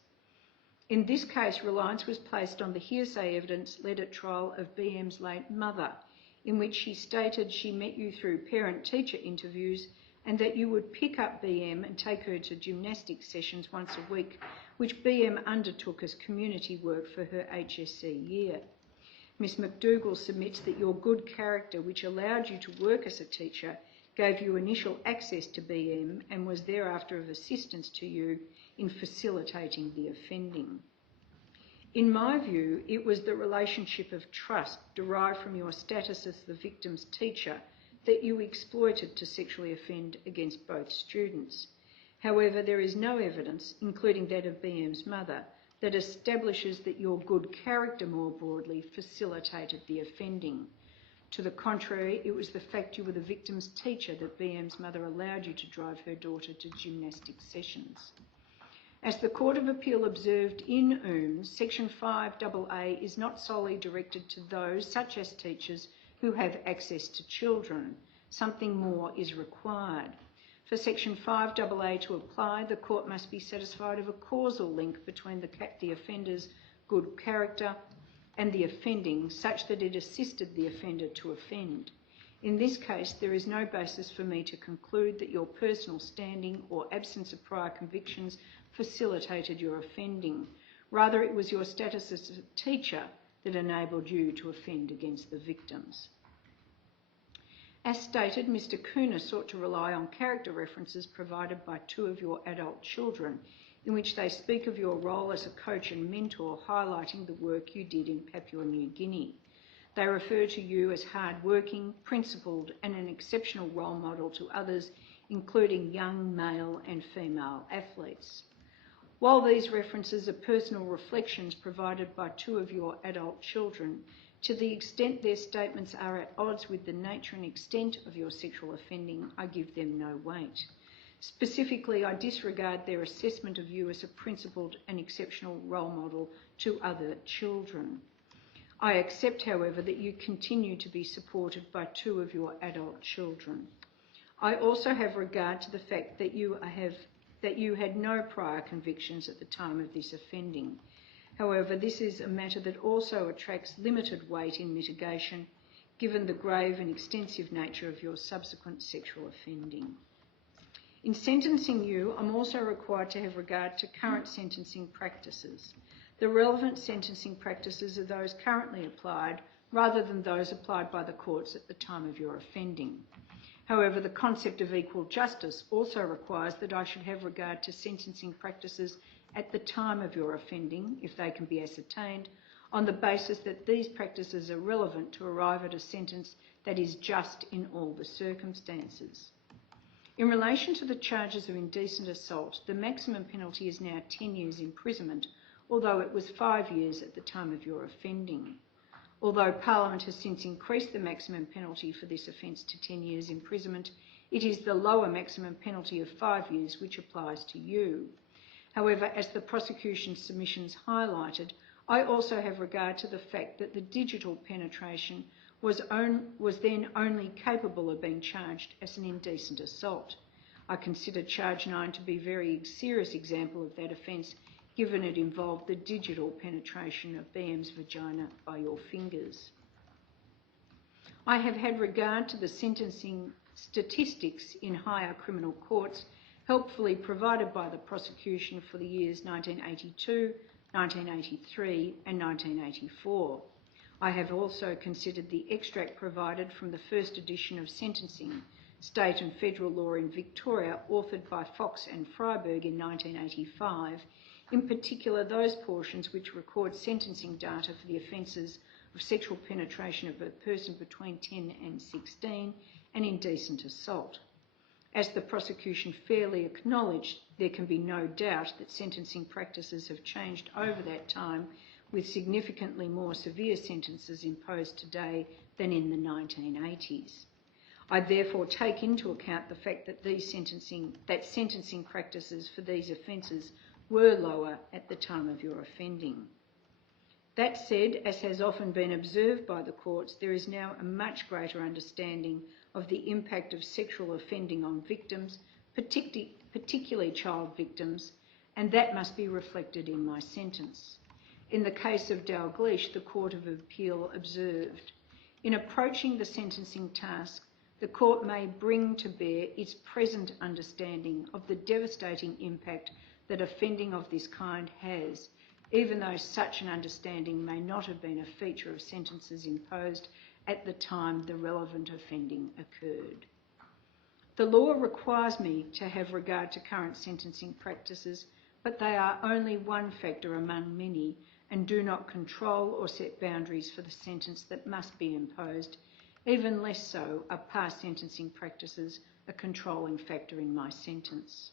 In this case, reliance was placed on the hearsay evidence led at trial of BM's late mother, in which she stated she met you through parent-teacher interviews and that you would pick up BM and take her to gymnastics sessions once a week, which BM undertook as community work for her HSC year. Ms McDougall submits that your good character, which allowed you to work as a teacher, gave you initial access to BM and was thereafter of assistance to you in facilitating the offending. In my view, it was the relationship of trust derived from your status as the victim's teacher that you exploited to sexually offend against both students. However, there is no evidence, including that of BM's mother, that establishes that your good character more broadly facilitated the offending. To the contrary, it was the fact you were the victim's teacher that BM's mother allowed you to drive her daughter to gymnastics sessions. As the Court of Appeal observed in Ooms, Section 5AA is not solely directed to those, such as teachers, who have access to children. Something more is required. For Section 5AA to apply, the court must be satisfied of a causal link between the offender's good character and the offending, such that it assisted the offender to offend. In this case, there is no basis for me to conclude that your personal standing or absence of prior convictions facilitated your offending. Rather, it was your status as a teacher that enabled you to offend against the victims. As stated, Mr. Cooner sought to rely on character references provided by two of your adult children, in which they speak of your role as a coach and mentor, highlighting the work you did in Papua New Guinea. They refer to you as hard-working, principled and an exceptional role model to others, including young male and female athletes. While these references are personal reflections provided by two of your adult children, to the extent their statements are at odds with the nature and extent of your sexual offending, I give them no weight. Specifically, I disregard their assessment of you as a principled and exceptional role model to other children. I accept, however, that you continue to be supported by two of your adult children. I also have regard to the fact that you had no prior convictions at the time of this offending. However, this is a matter that also attracts limited weight in mitigation, given the grave and extensive nature of your subsequent sexual offending. In sentencing you, I'm also required to have regard to current sentencing practices. The relevant sentencing practices are those currently applied, rather than those applied by the courts at the time of your offending. However, the concept of equal justice also requires that I should have regard to sentencing practices at the time of your offending, if they can be ascertained, on the basis that these practices are relevant to arrive at a sentence that is just in all the circumstances. In relation to the charges of indecent assault, the maximum penalty is now 10 years imprisonment, although it was 5 years at the time of your offending. Although Parliament has since increased the maximum penalty for this offence to 10 years imprisonment, it is the lower maximum penalty of 5 years which applies to you. However, as the prosecution's submissions highlighted, I also have regard to the fact that the digital penetration was then only capable of being charged as an indecent assault. I consider charge 9 to be a very serious example of that offence, given it involved the digital penetration of BM's vagina by your fingers. I have had regard to the sentencing statistics in higher criminal courts helpfully provided by the prosecution for the years 1982, 1983 and 1984. I have also considered the extract provided from the first edition of Sentencing, State and Federal Law in Victoria, authored by Fox and Freiberg in 1985, in particular those portions which record sentencing data for the offences of sexual penetration of a person between 10 and 16 and indecent assault. As the prosecution fairly acknowledged, there can be no doubt that sentencing practices have changed over that time, with significantly more severe sentences imposed today than in the 1980s. I therefore take into account the fact that sentencing practices for these offences were lower at the time of your offending. That said, as has often been observed by the courts, there is now a much greater understanding of the impact of sexual offending on victims, particularly child victims, and that must be reflected in my sentence. In the case of Dalgleish, the Court of Appeal observed, in approaching the sentencing task, the court may bring to bear its present understanding of the devastating impact that offending of this kind has, even though such an understanding may not have been a feature of sentences imposed at the time the relevant offending occurred. The law requires me to have regard to current sentencing practices, but they are only one factor among many and do not control or set boundaries for the sentence that must be imposed. Even less so are past sentencing practices a controlling factor in my sentence.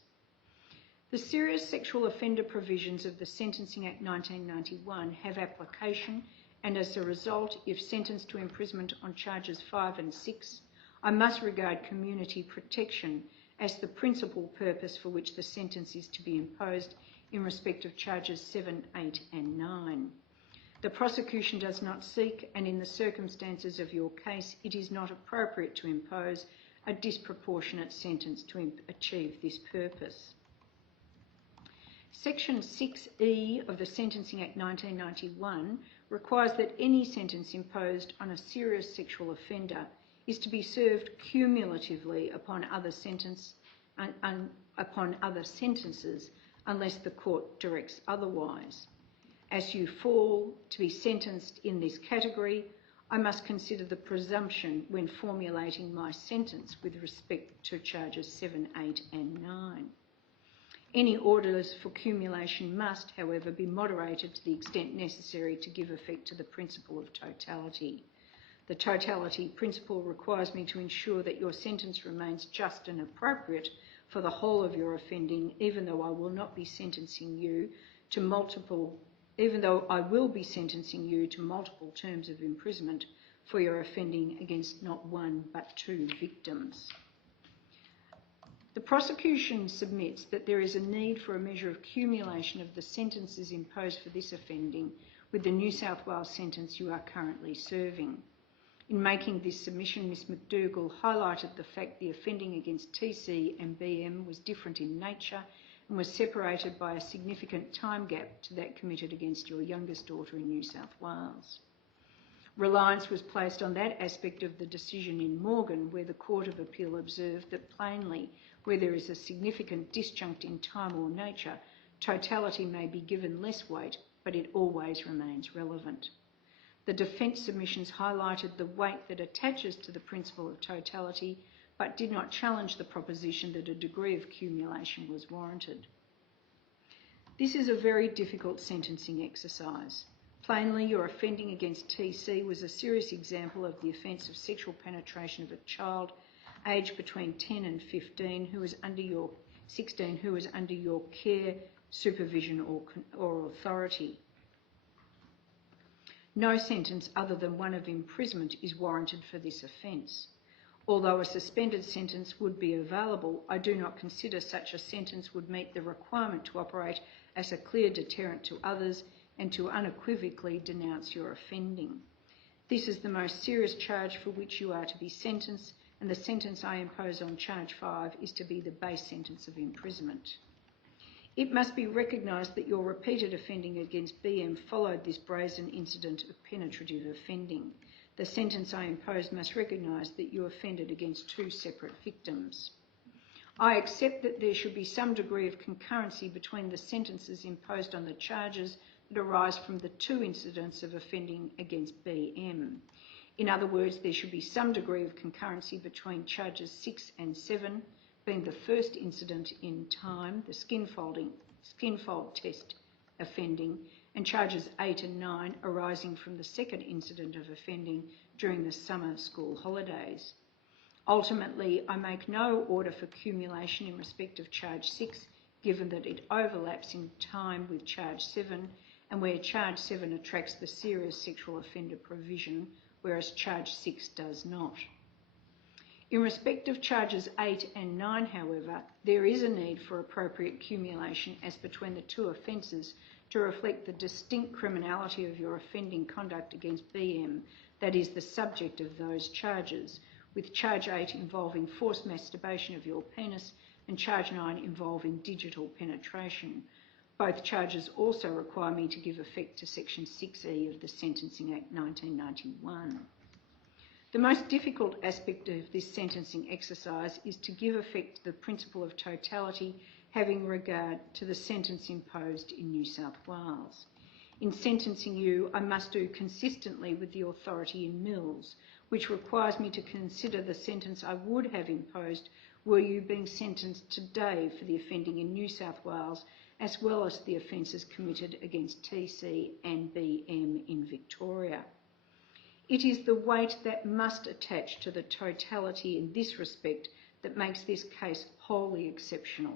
The serious sexual offender provisions of the Sentencing Act 1991 have application, and as a result, if sentenced to imprisonment on charges 5 and 6, I must regard community protection as the principal purpose for which the sentence is to be imposed in respect of charges 7, 8 and 9. The prosecution does not seek, and in the circumstances of your case, it is not appropriate to impose a disproportionate sentence to achieve this purpose. Section 6E of the Sentencing Act 1991 requires that any sentence imposed on a serious sexual offender is to be served cumulatively upon other sentences unless the court directs otherwise. As you fall to be sentenced in this category, I must consider the presumption when formulating my sentence with respect to charges 7, 8 and 9. Any orders for cumulation must, however, be moderated to the extent necessary to give effect to the principle of totality. The totality principle requires me to ensure that your sentence remains just and appropriate for the whole of your offending, even though I will be sentencing you to multiple terms of imprisonment for your offending against not one but two victims. The prosecution submits that there is a need for a measure of cumulation of the sentences imposed for this offending with the New South Wales sentence you are currently serving. In making this submission, Ms McDougall highlighted the fact the offending against TC and BM was different in nature and was separated by a significant time gap to that committed against your youngest daughter in New South Wales. Reliance was placed on that aspect of the decision in Morgan, where the Court of Appeal observed that plainly, where there is a significant disjunct in time or nature, totality may be given less weight, but it always remains relevant. The defence submissions highlighted the weight that attaches to the principle of totality, but did not challenge the proposition that a degree of cumulation was warranted. This is a very difficult sentencing exercise. Plainly, your offending against TC was a serious example of the offence of sexual penetration of a child aged between 10 and 15 who is under your care, supervision or authority. No sentence other than one of imprisonment is warranted for this offence. Although a suspended sentence would be available, I do not consider such a sentence would meet the requirement to operate as a clear deterrent to others and to unequivocally denounce your offending. This is the most serious charge for which you are to be sentenced, and the sentence I impose on charge 5 is to be the base sentence of imprisonment. It must be recognised that your repeated offending against BM followed this brazen incident of penetrative offending. The sentence I impose must recognise that you offended against two separate victims. I accept that there should be some degree of concurrency between the sentences imposed on the charges that arise from the two incidents of offending against BM. In other words, there should be some degree of concurrency between charges 6 and 7, being the first incident in time, the skinfold test offending, and charges 8 and 9 arising from the second incident of offending during the summer school holidays. Ultimately, I make no order for cumulation in respect of charge 6, given that it overlaps in time with charge 7, and where charge 7 attracts the serious sexual offender provision, whereas charge 6 does not. In respect of charges 8 and 9, however, there is a need for appropriate cumulation as between the two offences to reflect the distinct criminality of your offending conduct against BM, that is the subject of those charges, with charge 8 involving forced masturbation of your penis and charge 9 involving digital penetration. Both charges also require me to give effect to Section 6E of the Sentencing Act 1991. The most difficult aspect of this sentencing exercise is to give effect to the principle of totality, having regard to the sentence imposed in New South Wales. In sentencing you, I must do consistently with the authority in Mills, which requires me to consider the sentence I would have imposed were you being sentenced today for the offending in New South Wales, as well as the offences committed against TC and BM in Victoria. It is the weight that must attach to the totality in this respect that makes this case wholly exceptional.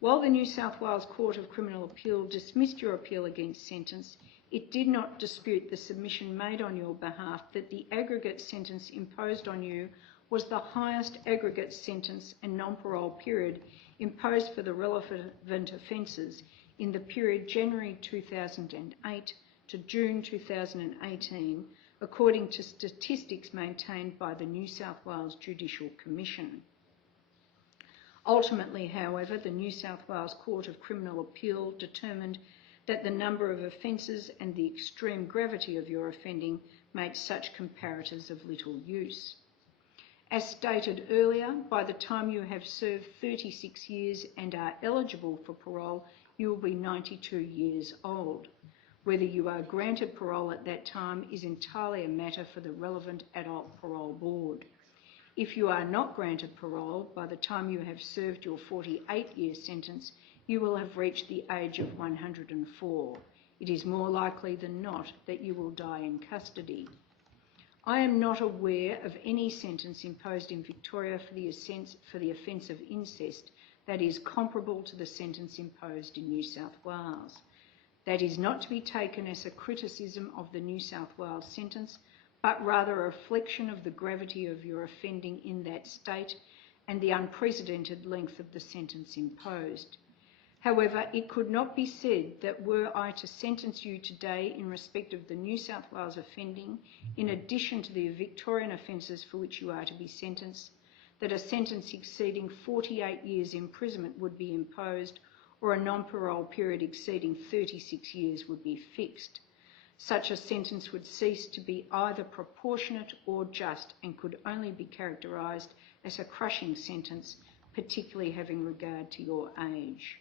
While the New South Wales Court of Criminal Appeal dismissed your appeal against sentence, it did not dispute the submission made on your behalf that the aggregate sentence imposed on you was the highest aggregate sentence and non-parole period imposed for the relevant offences in the period January 2008 to June 2018, according to statistics maintained by the New South Wales Judicial Commission. Ultimately, however, the New South Wales Court of Criminal Appeal determined that the number of offences and the extreme gravity of your offending made such comparators of little use. As stated earlier, by the time you have served 36 years and are eligible for parole, you will be 92 years old. Whether you are granted parole at that time is entirely a matter for the relevant adult parole board. If you are not granted parole, by the time you have served your 48-year sentence, you will have reached the age of 104. It is more likely than not that you will die in custody. I am not aware of any sentence imposed in Victoria for the offence of incest that is comparable to the sentence imposed in New South Wales. That is not to be taken as a criticism of the New South Wales sentence, but rather a reflection of the gravity of your offending in that state and the unprecedented length of the sentence imposed. However, it could not be said that were I to sentence you today in respect of the New South Wales offending, in addition to the Victorian offences for which you are to be sentenced, that a sentence exceeding 48 years imprisonment would be imposed or a non-parole period exceeding 36 years would be fixed. Such a sentence would cease to be either proportionate or just and could only be characterised as a crushing sentence, particularly having regard to your age.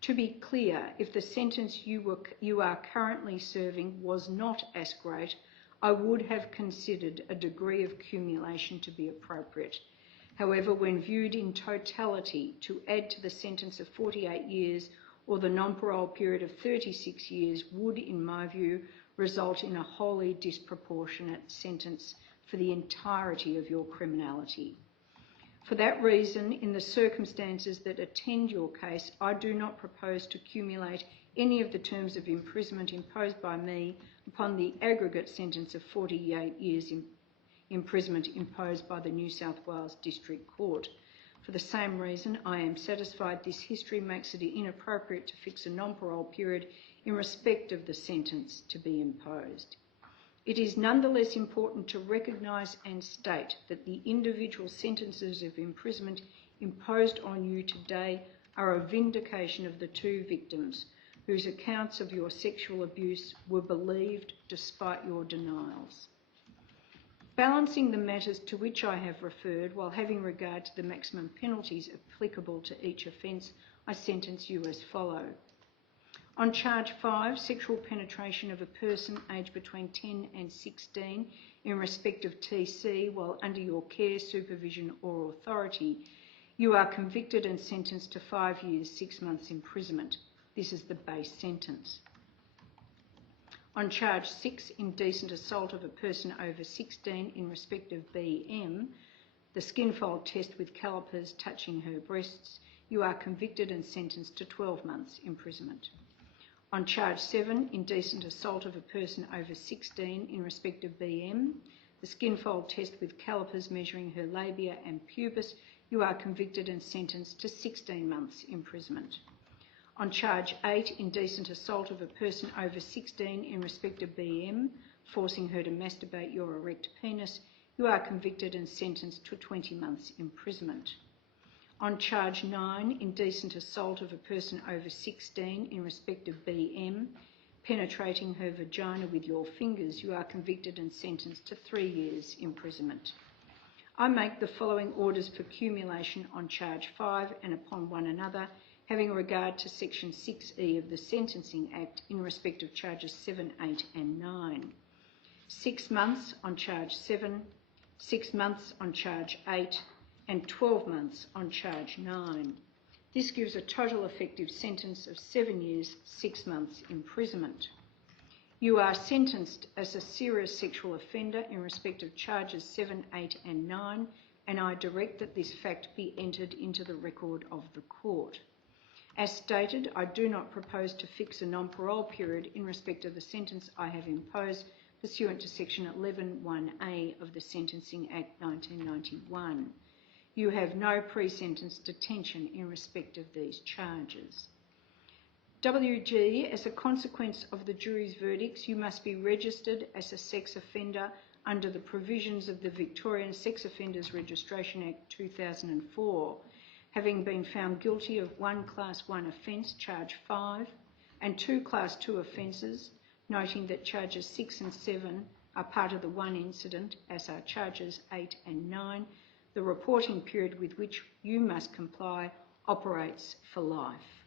To be clear, if the sentence you are currently serving was not as great, I would have considered a degree of accumulation to be appropriate. However, when viewed in totality, to add to the sentence of 48 years or the non-parole period of 36 years would, in my view, result in a wholly disproportionate sentence for the entirety of your criminality. For that reason, in the circumstances that attend your case, I do not propose to accumulate any of the terms of imprisonment imposed by me upon the aggregate sentence of 48 years imprisonment imposed by the New South Wales District Court. For the same reason, I am satisfied this history makes it inappropriate to fix a non-parole period in respect of the sentence to be imposed. It is nonetheless important to recognise and state that the individual sentences of imprisonment imposed on you today are a vindication of the two victims whose accounts of your sexual abuse were believed despite your denials. Balancing the matters to which I have referred while having regard to the maximum penalties applicable to each offence, I sentence you as follows. On charge 5, sexual penetration of a person aged between 10 and 16 in respect of TC while under your care, supervision or authority, you are convicted and sentenced to 5 years, 6 months imprisonment. This is the base sentence. On charge 6, indecent assault of a person over 16 in respect of BM, the skinfold test with calipers touching her breasts, you are convicted and sentenced to 12 months imprisonment. On charge 7, indecent assault of a person over 16 in respect of BM, the skinfold test with calipers measuring her labia and pubis, you are convicted and sentenced to 16 months imprisonment. On charge 8, indecent assault of a person over 16 in respect of BM, forcing her to masturbate your erect penis, you are convicted and sentenced to 20 months imprisonment. On charge 9, indecent assault of a person over 16 in respect of BM, penetrating her vagina with your fingers, you are convicted and sentenced to 3 years imprisonment. I make the following orders for accumulation on charge 5 and upon one another, having regard to section 6E of the Sentencing Act in respect of charges 7, 8 and 9. 6 months on charge 7, 6 months on charge 8, and 12 months on charge 9. This gives a total effective sentence of 7 years, 6 months imprisonment. You are sentenced as a serious sexual offender in respect of charges 7, 8 and 9, and I direct that this fact be entered into the record of the court. As stated, I do not propose to fix a non-parole period in respect of the sentence I have imposed pursuant to section 11(1)(a) of the Sentencing Act 1991. You have no pre-sentence detention in respect of these charges. WG, as a consequence of the jury's verdicts, you must be registered as a sex offender under the provisions of the Victorian Sex Offenders Registration Act 2004, having been found guilty of one Class 1 offence, charge 5, and 2 Class 2 offences, noting that charges 6 and 7 are part of the one incident, as are charges 8 and 9, the reporting period with which you must comply operates for life.